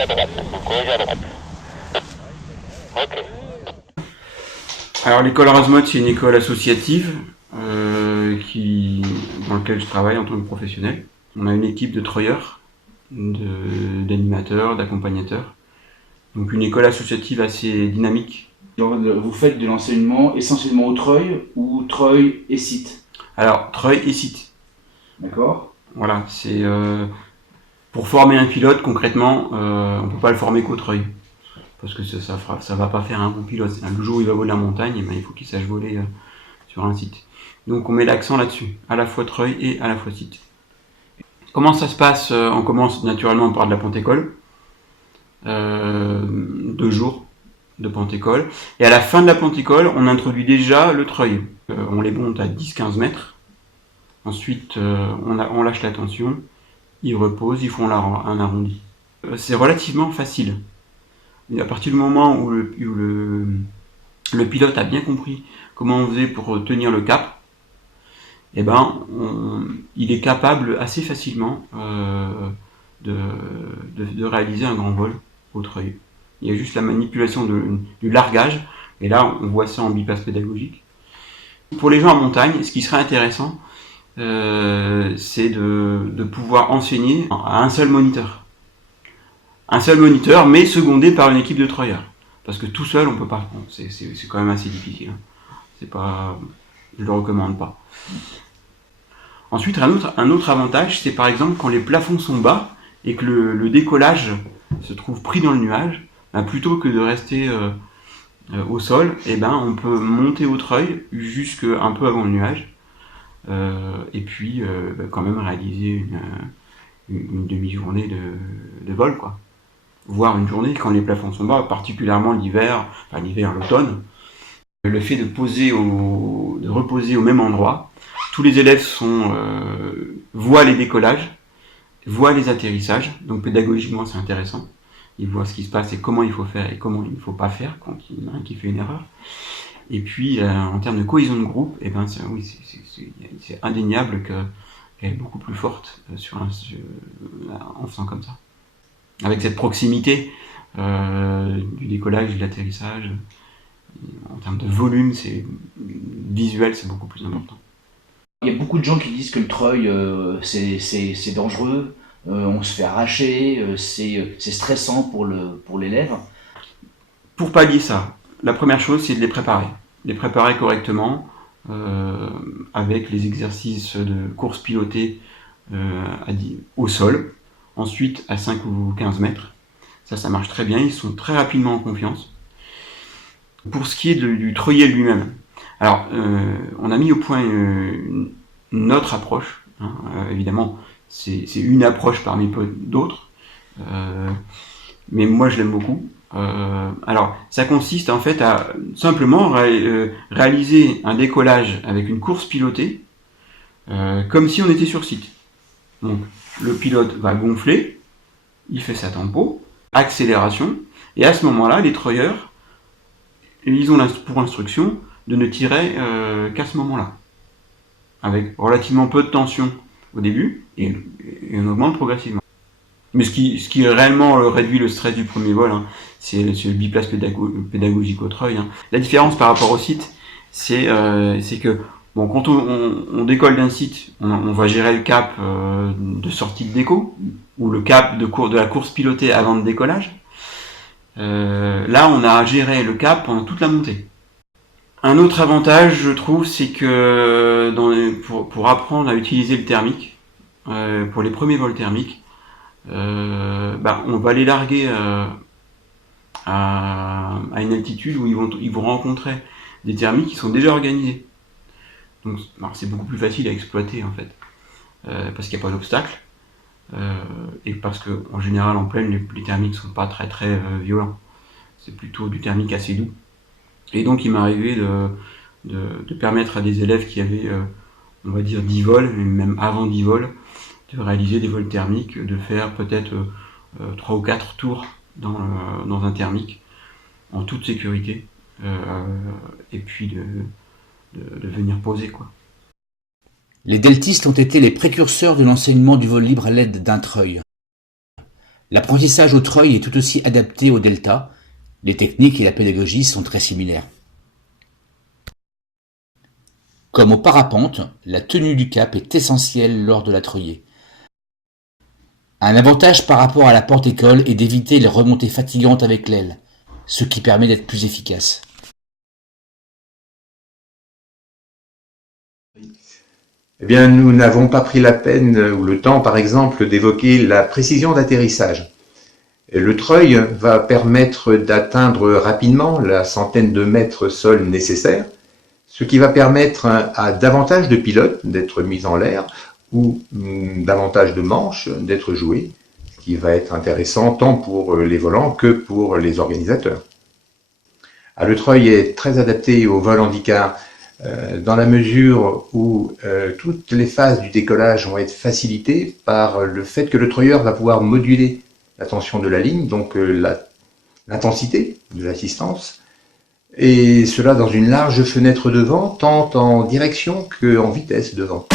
à droite. Corrigez à droite. Ok. Alors l'école Razmod, c'est une école associative dans laquelle je travaille en tant que professionnel. On a une équipe de treuilleurs, d'animateurs, d'accompagnateurs. Donc une école associative assez dynamique. Vous faites de l'enseignement essentiellement au treuil ou treuil et site? Alors treuil et site. D'accord. Voilà, c'est pour former un pilote concrètement, on peut pas le former qu'au treuil. Parce que ça va pas faire un bon pilote. Le jour où il va voler en montagne, eh ben, il faut qu'il sache voler sur un site. Donc on met l'accent là-dessus, à la fois treuil et à la fois site. Comment ça se passe? On commence naturellement par de la pente-école, 2 jours de pente-école, et à la fin de la pente-école, on introduit déjà le treuil. On les monte à 10-15 mètres, ensuite on lâche la tension, ils reposent, ils font un arrondi. C'est relativement facile. Et à partir du moment où le pilote a bien compris comment on faisait pour tenir le cap, eh ben, il est capable assez facilement de réaliser un grand vol au treuil. Il y a juste la manipulation du largage, et là on voit ça en biplace pédagogique. Pour les gens en montagne, ce qui serait intéressant, c'est de pouvoir enseigner à un seul moniteur. Un seul moniteur, mais secondé par une équipe de treuilleurs. Parce que tout seul, on peut pas. C'est quand même assez difficile. C'est pas, je le recommande pas. Ensuite, un autre avantage, c'est par exemple quand les plafonds sont bas et que le décollage se trouve pris dans le nuage, ben, plutôt que de rester au sol, eh ben, on peut monter au treuil jusque un peu avant le nuage, et puis ben, quand même réaliser une demi-journée de vol, quoi. Voire une journée quand les plafonds sont bas, particulièrement l'hiver, l'automne. Le fait de reposer au même endroit, tous les élèves voient les décollages, voient les atterrissages, donc pédagogiquement c'est intéressant. Ils voient ce qui se passe et comment il faut faire et comment il ne faut pas faire quand il y en a un qui fait une erreur. Et puis en termes de cohésion de groupe, eh ben, c'est indéniable qu'elle est beaucoup plus forte en faisant comme ça. Avec cette proximité du décollage, de l'atterrissage, en termes de volume, visuel, c'est beaucoup plus important. Il y a beaucoup de gens qui disent que le treuil, c'est dangereux, on se fait arracher, c'est stressant pour l'élève. Pour pallier ça, la première chose, c'est de les préparer. Les préparer correctement, avec les exercices de course pilotée au sol, ensuite à 5 ou 15 mètres. Ça marche très bien, ils sont très rapidement en confiance. Pour ce qui est du treuillet lui-même, alors on a mis au point une autre approche, hein, évidemment c'est une approche parmi d'autres, mais moi je l'aime beaucoup. Alors ça consiste en fait à simplement réaliser un décollage avec une course pilotée, comme si on était sur site. Donc le pilote va gonfler, il fait sa tempo, accélération, et à ce moment-là, les treuilleurs, ils ont pour instruction de ne tirer qu'à ce moment-là, avec relativement peu de tension au début, et on augmente progressivement. Mais ce qui réellement réduit le stress du premier vol, hein, c'est le biplace pédagogique au treuil. Hein. La différence par rapport au site, c'est que bon, quand on décolle d'un site, on va gérer le cap de sortie de déco, ou le cap de la course pilotée avant le décollage. Là, on a géré le cap pendant toute la montée. Un autre avantage, je trouve, c'est que pour apprendre à utiliser le thermique, pour les premiers vols thermiques, on va les larguer à une altitude où ils vont rencontrer des thermiques qui sont déjà organisés. Donc c'est beaucoup plus facile à exploiter en fait, parce qu'il n'y a pas d'obstacle, et parce que en général en plaine les thermiques sont pas très violents. C'est plutôt du thermique assez doux. Et donc il m'est arrivé de permettre à des élèves qui avaient, on va dire 10 vols, même avant 10 vols, de réaliser des vols thermiques, de faire peut-être 3 ou 4 tours dans un thermique, en toute sécurité, et puis de venir poser, quoi. Les deltistes ont été les précurseurs de l'enseignement du vol libre à l'aide d'un treuil. L'apprentissage au treuil est tout aussi adapté au delta. Les techniques et la pédagogie sont très similaires. Comme au parapente, la tenue du cap est essentielle lors de la treuillée. Un avantage par rapport à la porte-école est d'éviter les remontées fatigantes avec l'aile, ce qui permet d'être plus efficace. Eh bien, nous n'avons pas pris la peine ou le temps, par exemple, d'évoquer la précision d'atterrissage. Le treuil va permettre d'atteindre rapidement la centaine de mètres sol nécessaires, ce qui va permettre à davantage de pilotes d'être mis en l'air ou davantage de manches d'être jouées, ce qui va être intéressant tant pour les volants que pour les organisateurs. Le treuil est très adapté au vol handicap dans la mesure où toutes les phases du décollage vont être facilitées par le fait que le treuilleur va pouvoir moduler la tension de la ligne, donc l'intensité de l'assistance, et cela dans une large fenêtre de vent, tant en direction qu'en vitesse de vent.